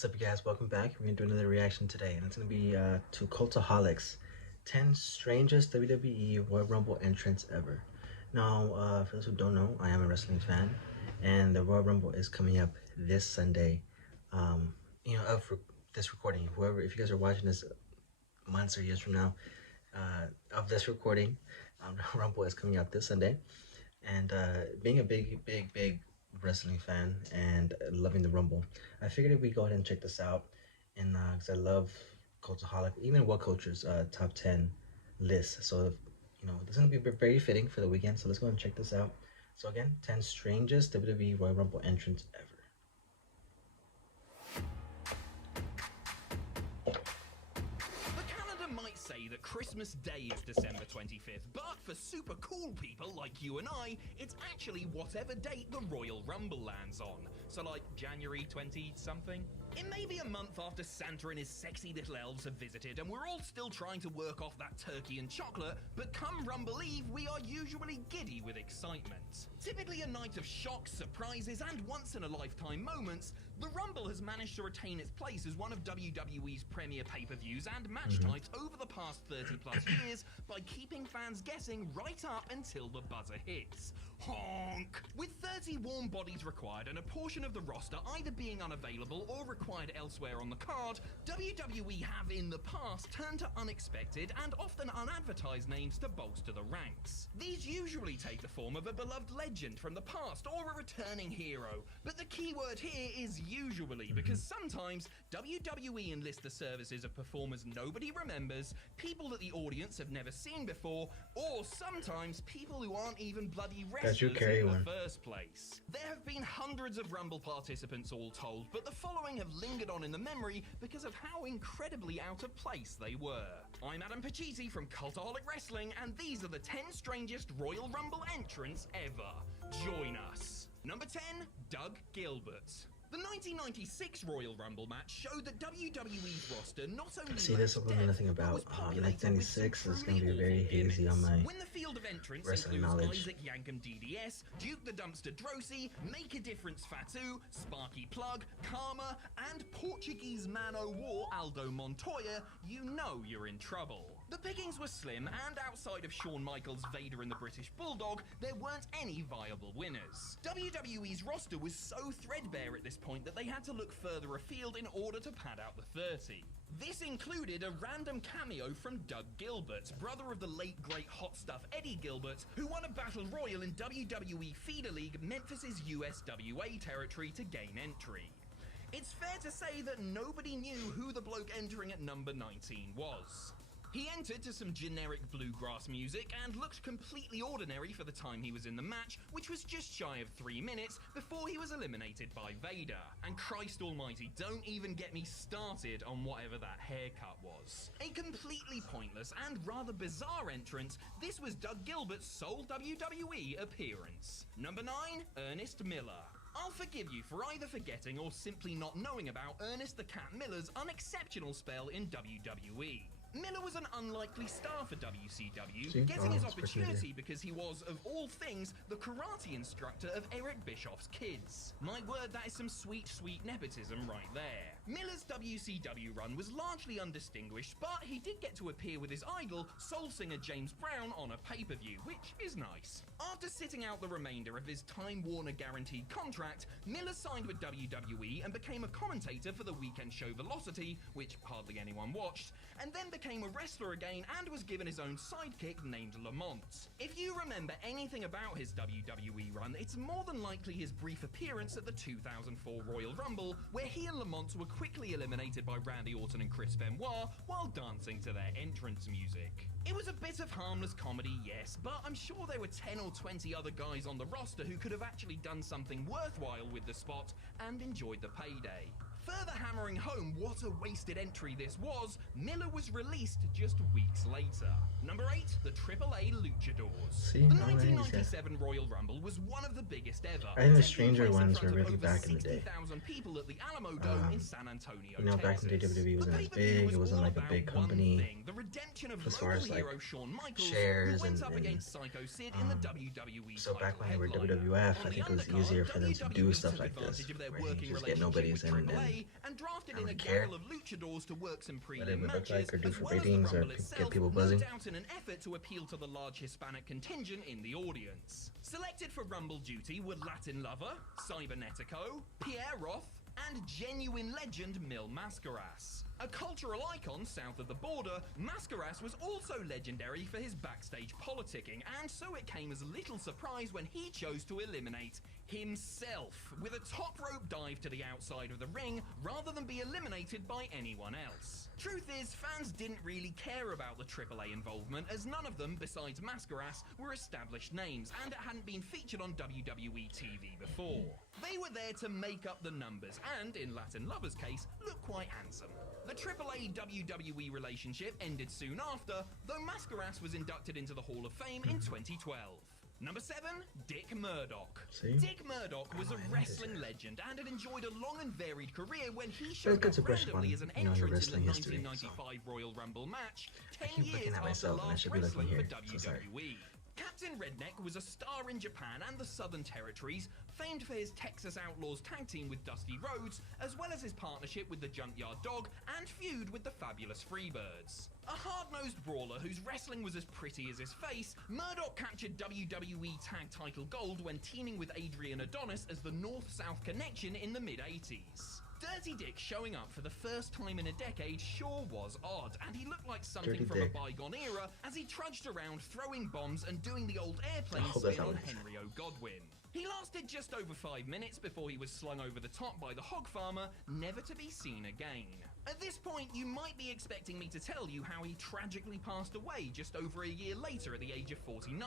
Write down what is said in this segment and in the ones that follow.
What's up, you guys? Welcome back. We're gonna do another reaction today, and it's gonna be to Cultaholics 10 Strangest WWE Royal Rumble Entrants Ever. Now, for those who don't know, I am a wrestling fan, and the Royal Rumble is coming up this Sunday. Of this recording, if you guys are watching this months or years from now, of this recording, the Rumble is coming out this Sunday, and being a big wrestling fan and loving the Rumble, I figured if we go ahead and check this out, and because I love Cultaholic, even What Culture's top 10 list. So this is gonna be very fitting for the weekend. So let's go and check this out. So again, 10 strangest WWE Royal Rumble entrants ever. Say that Christmas Day is December 25th, but for super cool people like you and I, it's actually whatever date the Royal Rumble lands on. So like January 20-something? It may be a month after Santa and his sexy little elves have visited, and we're all still trying to work off that turkey and chocolate, but come Rumble Eve, we are usually giddy with excitement. Typically a night of shocks, surprises, and once-in-a-lifetime moments, the Rumble has managed to retain its place as one of WWE's premier pay-per-views and match types over the past 30-plus years by keeping fans guessing right up until the buzzer hits. Honk! With 30 warm bodies required and a portion of the roster either being unavailable or required elsewhere on the card, WWE have in the past turned to unexpected and often unadvertised names to bolster the ranks. These usually take the form of a beloved legend from the past or a returning hero, but the key word here is usually, because sometimes WWE enlists the services of performers nobody remembers, people that the audience have never seen before, or sometimes people who aren't even bloody wrestlers in the first place. There have been hundreds of Rumble participants all told, but the following have lingered on in the memory because of how incredibly out of place they were. I'm Adam Pacitti from Cultaholic Wrestling, and these are the 10 strangest Royal Rumble entrants ever. Join us. Number 10, Doug Gilbert. The 1996 Royal Rumble match showed that WWE's roster not only see this I know nothing about 1996 is going to be very hazy on my when the field of entrants wrestling includes knowledge. Isaac Yankem DDS, Duke the Dumpster Drosy, Make a Difference Fatu, Sparky Plug, Karma, and Portuguese Man o' War Aldo Montoya, you know you're in trouble. The pickings were slim, and outside of Shawn Michaels, Vader, and the British Bulldog, there weren't any viable winners. WWE's roster was so threadbare at this point that they had to look further afield in order to pad out the 30. This included a random cameo from Doug Gilbert, brother of the late great hot stuff Eddie Gilbert, who won a battle royal in WWE Feeder League Memphis's USWA territory to gain entry. It's fair to say that nobody knew who the bloke entering at number 19 was. He entered to some generic bluegrass music and looked completely ordinary for the time he was in the match, which was just shy of 3 minutes before he was eliminated by Vader. And Christ almighty, don't even get me started on whatever that haircut was. A completely pointless and rather bizarre entrance, this was Doug Gilbert's sole WWE appearance. Number 9, Ernest Miller. I'll forgive you for either forgetting or simply not knowing about Ernest the Cat Miller's unexceptional spell in WWE. Miller was an unlikely star for WCW, getting his opportunity because he was, of all things, the karate instructor of Eric Bischoff's kids. My word, that is some sweet nepotism right there. Miller's WCW run was largely undistinguished, but he did get to appear with his idol, soul singer James Brown, on a pay-per-view, which is nice. After sitting out the remainder of his Time Warner guaranteed contract, Miller signed with WWE and became a commentator for the weekend show Velocity, which hardly anyone watched, and then became a wrestler again and was given his own sidekick named Lamont. If you remember anything about his WWE run, it's more than likely his brief appearance at the 2004 Royal Rumble, where he and Lamont were quickly eliminated by Randy Orton and Chris Benoit while dancing to their entrance music. It was a bit of harmless comedy, yes, but I'm sure there were 10 or 20 other guys on the roster who could have actually done something worthwhile with the spot and enjoyed the payday. Further hammering home what a wasted entry this was, Miller was released just weeks later. Number 8, the AA Luchadores. The 1997 Royal Rumble was one of the biggest ever. I think the stranger ones were really back in the day. People at the Alamo Dome in San Antonio, back in the day, WWE wasn't as big. It wasn't like a big company the redemption of as far as like Shawn Michaels, shares and Psycho Sid in the WWE so back when they were WWF, I think it was easier for them to do stuff like this, where you just get nobodies in and AA and drafted in a care gaggle of luchadors to work some what it prelim would look matches, like or do as for well as the ratings or Rumble get itself, people no buzzing. doubt in an effort to appeal to the large Hispanic contingent in the audience. Selected for Rumble duty were Latin Lover, Cybernetico, Pierre Roth, and genuine legend Mil Mascaras. A cultural icon south of the border, Mascaras was also legendary for his backstage politicking, and so it came as little surprise when he chose to eliminate himself with a top rope dive to the outside of the ring rather than be eliminated by anyone else. Truth is, fans didn't really care about the AAA involvement, as none of them, besides Mascaras, were established names and hadn't been featured on WWE TV before. They were there to make up the numbers and, in Latin Lover's case, look quite handsome. The AAA WWE relationship ended soon after, though Mascaras was inducted into the Hall of Fame in 2012. Number 7, Dick Murdoch. See? Dick Murdoch was a wrestling legend and had enjoyed a long and varied career when he Well, showed it up gets a question randomly on, as an your entrant in the wrestling history, 1995 Royal Rumble match, I 10 keep looking years at after myself and I last should be looking wrestling for here, so sorry. WWE. Captain Redneck was a star in Japan and the Southern Territories, famed for his Texas Outlaws tag team with Dusty Rhodes, as well as his partnership with the Junkyard Dog and feud with the Fabulous Freebirds. A hard-nosed brawler whose wrestling was as pretty as his face, Murdoch captured WWE Tag Title Gold when teaming with Adrian Adonis as the North-South Connection in the mid-80s. Dirty Dick showing up for the first time in a decade sure was odd, and he looked like something Dirty from Dick. a bygone era as he trudged around throwing bombs and doing the old airplane Oh, that's spin on not what it is. Henry O'Godwin. He lasted just over 5 minutes before he was slung over the top by the hog farmer, never to be seen again. At this point, you might be expecting me to tell you how he tragically passed away just over a year later at the age of 49,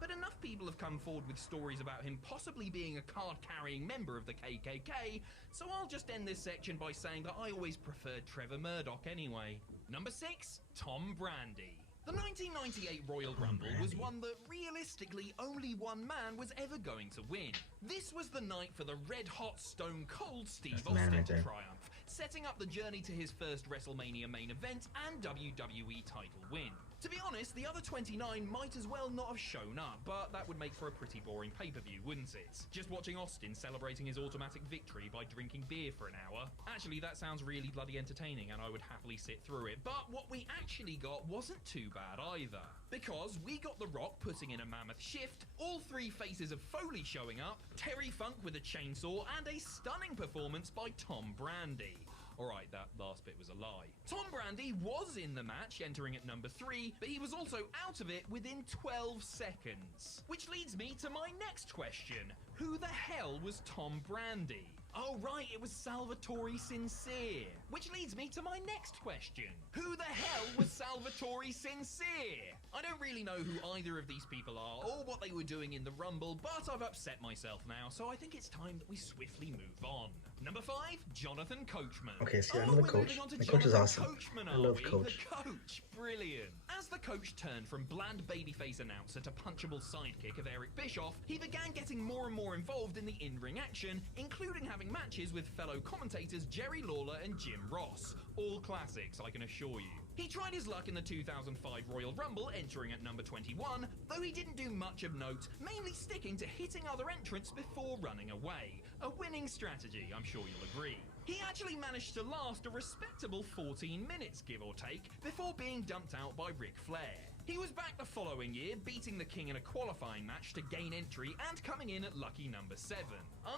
but enough people have come forward with stories about him possibly being a card-carrying member of the KKK, so I'll just end this section by saying that I always preferred Trevor Murdoch anyway. Number 6, Tom Brandi. The 1998 Royal Rumble was one that realistically only one man was ever going to win. This was the night for the red-hot, stone-cold Steve That's the man Austin right to there. triumph, setting up the journey to his first WrestleMania main event and WWE title win. To be honest, the other 29 might as well not have shown up, but that would make for a pretty boring pay-per-view, wouldn't it? Just watching Austin celebrating his automatic victory by drinking beer for an hour. Actually, that sounds really bloody entertaining and I would happily sit through it, but what we actually got wasn't too bad either. Because we got The Rock putting in a mammoth shift, all 3 faces of Foley showing up, Terry Funk with a chainsaw, and a stunning performance by Tom Brandi. Alright, that last bit was a lie. Tom Brandi was in the match, entering at number 3, but he was also out of it within 12 seconds. Which leads me to my next question. Who the hell was Tom Brandi? Oh right, it was Salvatore Sincere. Which leads me to my next question. Who the hell was Salvatore Sincere? I don't really know who either of these people are or what they were doing in the Rumble, but I've upset myself now, so I think it's time that we swiftly move on. Number 5, Jonathan Coachman. Okay, see, I know the we're coach. moving on to The coach is Jonathan awesome. Coachman, I are love we? Coach. The coach, brilliant. As the coach turned from bland babyface announcer to punchable sidekick of Eric Bischoff, he began getting more and more involved in the in-ring action, including having matches with fellow commentators Jerry Lawler and Jim Ross. All classics, I can assure you. He tried his luck in the 2005 Royal Rumble, entering at number 21, though he didn't do much of note, mainly sticking to hitting other entrants before running away. A winning strategy, I'm sure you'll agree. He actually managed to last a respectable 14 minutes, give or take, before being dumped out by Ric Flair. He was back the following year, beating the King in a qualifying match to gain entry and coming in at lucky number 7.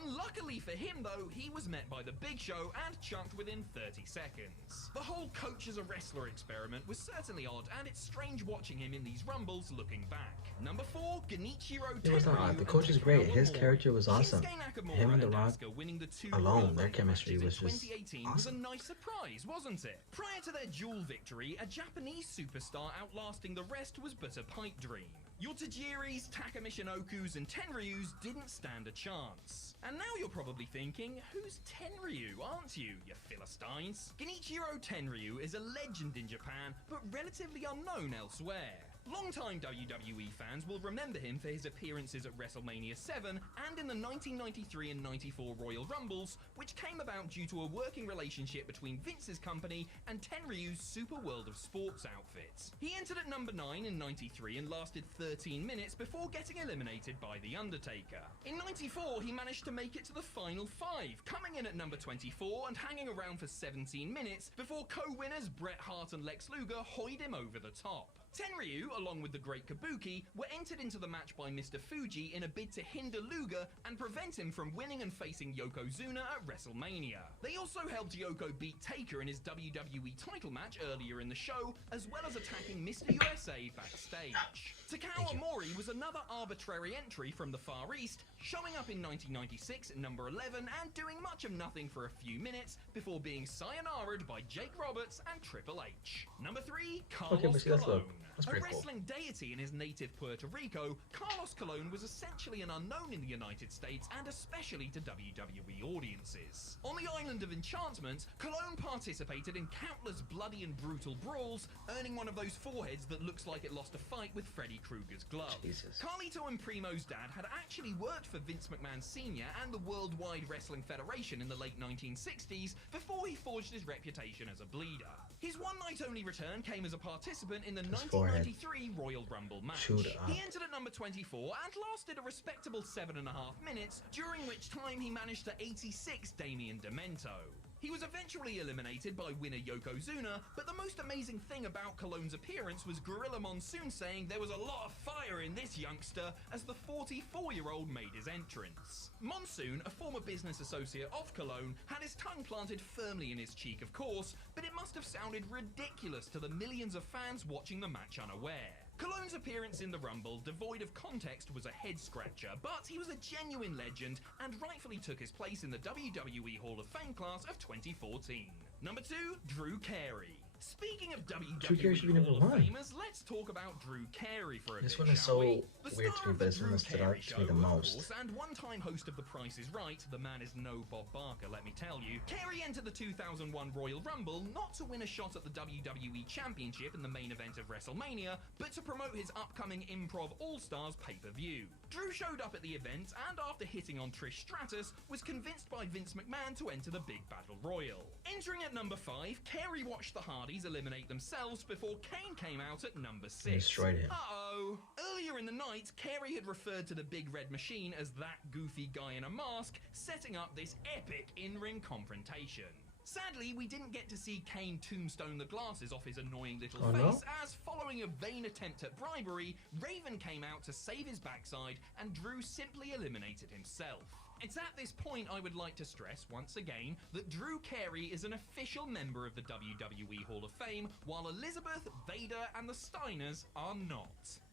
Unluckily for him though, he was met by the Big Show and chunked within 30 seconds. The whole coach as a wrestler experiment was certainly odd, and it's strange watching him in these Rumbles looking back. Number 4, Genichiro It was not Tenryu odd. The and coach is great. Takao His Amori. character was awesome. Shinsuke Nakamura Him and The Rock Asuka winning the 2 alone, Royal their Rumble chemistry matches was in just 2018 was a awesome. nice surprise, wasn't it? Prior to their dual victory, a Japanese superstar outlasting the rest was but a pipe dream. Your Tajiris, Takamishin-Okus, and Tenryus didn't stand a chance. And now you're probably thinking, who's Tenryu, aren't you Philistines? Genichiro Tenryu is a legend in Japan, but relatively unknown elsewhere. Longtime WWE fans will remember him for his appearances at WrestleMania 7 and in the 1993 and 94 Royal Rumbles, which came about due to a working relationship between Vince's company and Tenryu's Super World of Sports outfit. He entered at number 9 in 93 and lasted 13 minutes before getting eliminated by The Undertaker. In 94, he managed to make it to the final 5, coming in at number 24 and hanging around for 17 minutes before co-winners Bret Hart and Lex Luger hoyed him over the top. Tenryu, along with the Great Kabuki, were entered into the match by Mr. Fuji in a bid to hinder Luger and prevent him from winning and facing Yokozuna at WrestleMania. They also helped Yoko beat Taker in his WWE title match earlier in the show, as well as attacking Mr. USA backstage. Takao Omori was another arbitrary entry from the Far East, showing up in 1996 at number 11 and doing much of nothing for a few minutes before being sayonara'd by Jake Roberts and Triple H. Number 3, Carlos Colon. A wrestling deity in his native Puerto Rico, Carlos Colon was essentially an unknown in the United States and especially to WWE audiences. On the island of Enchantment, Colon participated in countless bloody and brutal brawls, earning one of those foreheads that looks like it lost a fight with Freddy Krueger's glove. Jesus. Carlito and Primo's dad had actually worked for Vince McMahon Sr. and the Worldwide Wrestling Federation in the late 1960s before he forged his reputation as a bleeder. His one-night-only return came as a participant in the 1993 Royal Rumble match. He entered at number 24 and lasted a respectable 7.5 minutes, during which time he managed to 86 Damien Demento. He was eventually eliminated by winner Yokozuna, but the most amazing thing about Colon's appearance was Gorilla Monsoon saying there was a lot of fire in this youngster as the 44-year-old made his entrance. Monsoon, a former business associate of Colon, had his tongue planted firmly in his cheek, of course, but it must have sounded ridiculous to the millions of fans watching the match unaware. Colon's appearance in the Rumble, devoid of context, was a head-scratcher, but he was a genuine legend and rightfully took his place in the WWE Hall of Fame class of 2014. Number 2, Drew Carey. Speaking of WWE Hall of Famers, let's talk about Drew Carey for a bit, one is shall we? so weird to me, but it's one that stood out to me the most. Course, and one-time host of The Price is Right, the man is no Bob Barker, let me tell you. Carey entered the 2001 Royal Rumble not to win a shot at the WWE Championship in the main event of WrestleMania, but to promote his upcoming Improv All-Stars pay-per-view. Drew showed up at the event and after hitting on Trish Stratus, was convinced by Vince McMahon to enter the Big Battle Royal. Entering at number 5, Carey watched the Hardys eliminate themselves before Kane came out at number 6. Destroyed him. Uh-oh. Earlier in the night, Carey had referred to the Big Red Machine as that goofy guy in a mask, setting up this epic in-ring confrontation. Sadly, we didn't get to see Kane tombstone the glasses off his annoying little face, as following a vain attempt at bribery, Raven came out to save his backside and Drew simply eliminated himself. It's at this point I would like to stress, once again, that Drew Carey is an official member of the WWE Hall of Fame, while Elizabeth, Vader, and the Steiners are not.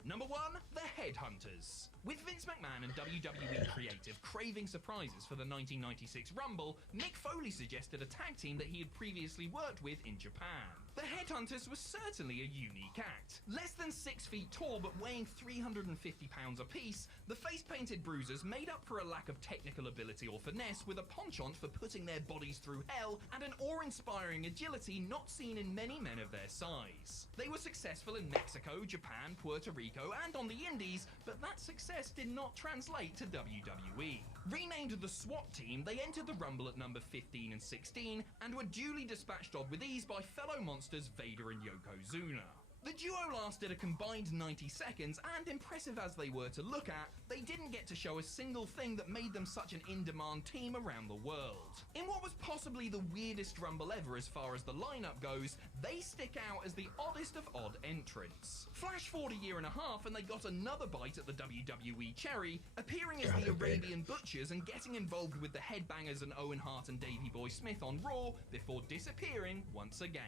Number 1, the Headhunters. With Vince McMahon and WWE Creative craving surprises for the 1996 Rumble, Mick Foley suggested a tag team that he had previously worked with in Japan. The Headhunters was certainly a unique act. Less than 6 feet tall but weighing 350 pounds apiece, the face-painted bruisers made up for a lack of technical ability or finesse with a penchant for putting their bodies through hell and an awe-inspiring agility not seen in many men of their size. They were successful in Mexico, Japan, Puerto Rico, and on the Indies, but that success did not translate to WWE. Renamed the SWAT team, they entered the Rumble at number 15 and 16 and were duly dispatched of with ease by fellow monsters Vader and Yokozuna. The duo lasted a combined 90 seconds, and impressive as they were to look at, they didn't get to show a single thing that made them such an in-demand team around the world. In what was possibly the weirdest Rumble ever as far as the lineup goes, they stick out as the oddest of odd entrants. Flash forward a year and a half and they got another bite at the WWE cherry, appearing as the Arabian Butchers and getting involved with the Headbangers and Owen Hart and Davey Boy Smith on Raw, before disappearing once again.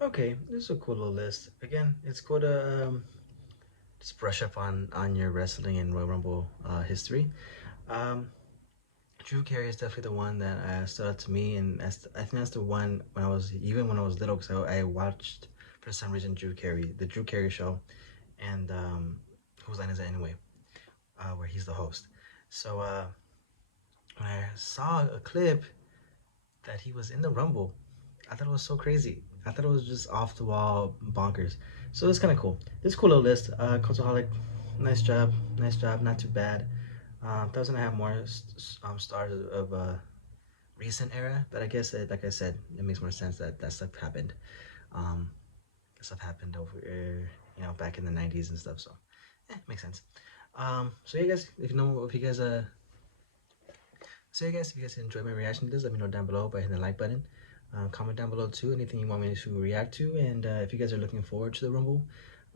Okay, this is a cool little list. Again, it's cool to just brush up on your wrestling and Royal Rumble history. Drew Carey is definitely the one that stood out to me, and I think that's the one when I was little, because I watched for some reason the Drew Carey show, and Whose Line Is It Anyway, where he's the host. So when I saw a clip that he was in the Rumble, I thought it was so crazy. I thought it was just off the wall bonkers. So it's kind of cool. This cool little list. Cultaholic, nice job, not too bad. Doesn't have more stars of recent era, but I guess like I said, it makes more sense that that stuff happened. Um, that stuff happened over, back in the '90s and stuff. So, makes sense. So you guys, if you guys so yeah, guys, if you guys enjoyed my reaction to this, let me know down below by hitting the like button. Comment down below too, anything you want me to react to, and if you guys are looking forward to the Rumble,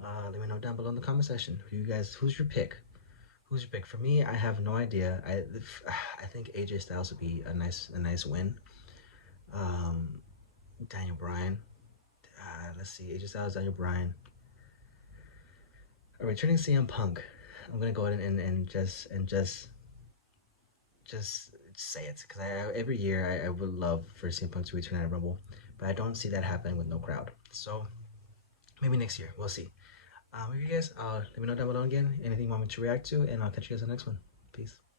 let me know down below in the comment section. Who's your pick? Who's your pick? For me, I have no idea. I think AJ Styles would be a nice win. Um, Daniel Bryan. Let's see, AJ Styles, Daniel Bryan. Returning CM Punk. I'm gonna go ahead and just say it because every year I would love for CM Punk to return at Rumble, but I don't see that happening with no crowd. So maybe next year we'll see. If you guys, let me know down below again anything you want me to react to, and I'll catch you guys on the next one. Peace.